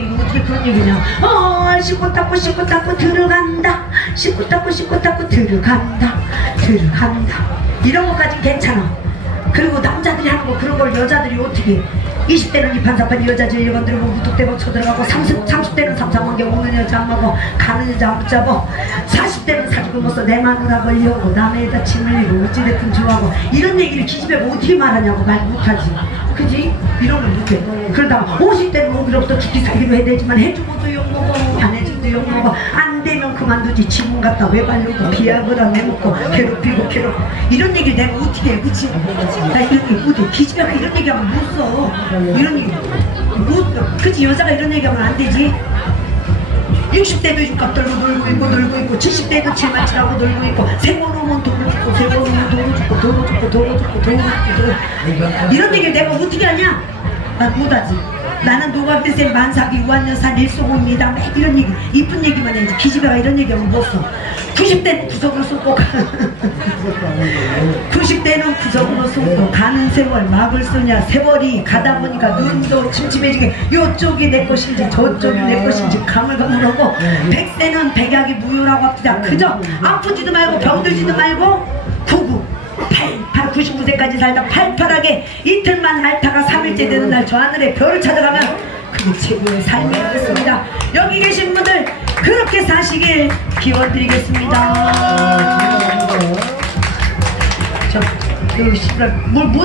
얘기는 어떻게 그런 얘기냐? 어 씻고 닦고 씻고 닦고 들어간다. 씻고 닦고 씻고 닦고 들어간다. 들어간다. 이런 것까지 괜찮아. 그리고 남자들이 하는 거 그런 걸 여자들이 어떻게 20대는 이판사판 여자들 일건 들고 무뚝대고 쳐들어가고 30, 30대는 삼삼한 게 오는 여자 안 먹어 가는 여자 안 붙잡아. 40대는 못써 내 마누라 걸려고 남의 여자 침 흘리고 어찌됐든 좋아하고 이런 얘기를 기집애 뭐 어떻게 말하냐고 말 못하지. 그지? 이런 걸 못해. 그러다가 50대는 오기로부터 죽기 살기로 해야 되지만 해주고도 욕먹어 안 해주고도 욕먹어 안 되면 그만두지. 지금 갖다 왜 바르고 비약을 안 해먹고 괴롭히고 괴롭 이런 얘기를 내가 어떻게 해 그치? 나 이런 얘기 못해. 기집애가 이런 얘기하면 못써. 이런 얘기. 못 그치? 여자가 이런 얘기하면 안 되지 60대도 육값 떨고 놀고 있고 놀고 있고 70대도 칠만칠하고 놀고 있고 죽고 세번 오면 도로 죽고 도로 죽고 도로 죽고 도로 죽고 도로 이런 얘기를 내가 어떻게 하냐? 난 못하지 나는 노각대생 만사기 우한여사 일소고입니다. 막 이런 얘기 이쁜 얘기만 해야지. 기집애가 이런 얘기하면 못써. 90대는 구석으로 쏟고 90대는 구석으로 쏟고 가는 세월 막을 쓰냐. 세월이 가다 보니까 눈도 침침해지게 요쪽이 내 것인지 저쪽이 내 것인지 가물가물하고 100세는 백약이 무효라고 합니다. 그저 아프지도 말고 병들지도 말고 구구 88, 99세까지 살다 팔팔하게 이틀만 앓다가 3일째 되는 날 저 하늘에 별을 찾아가면 그게 최고의 삶이 되겠습니다. 여기 계신 분들 그렇게 사시길 기원 드리겠습니다. 저, 그, 씨발, 뭘 못.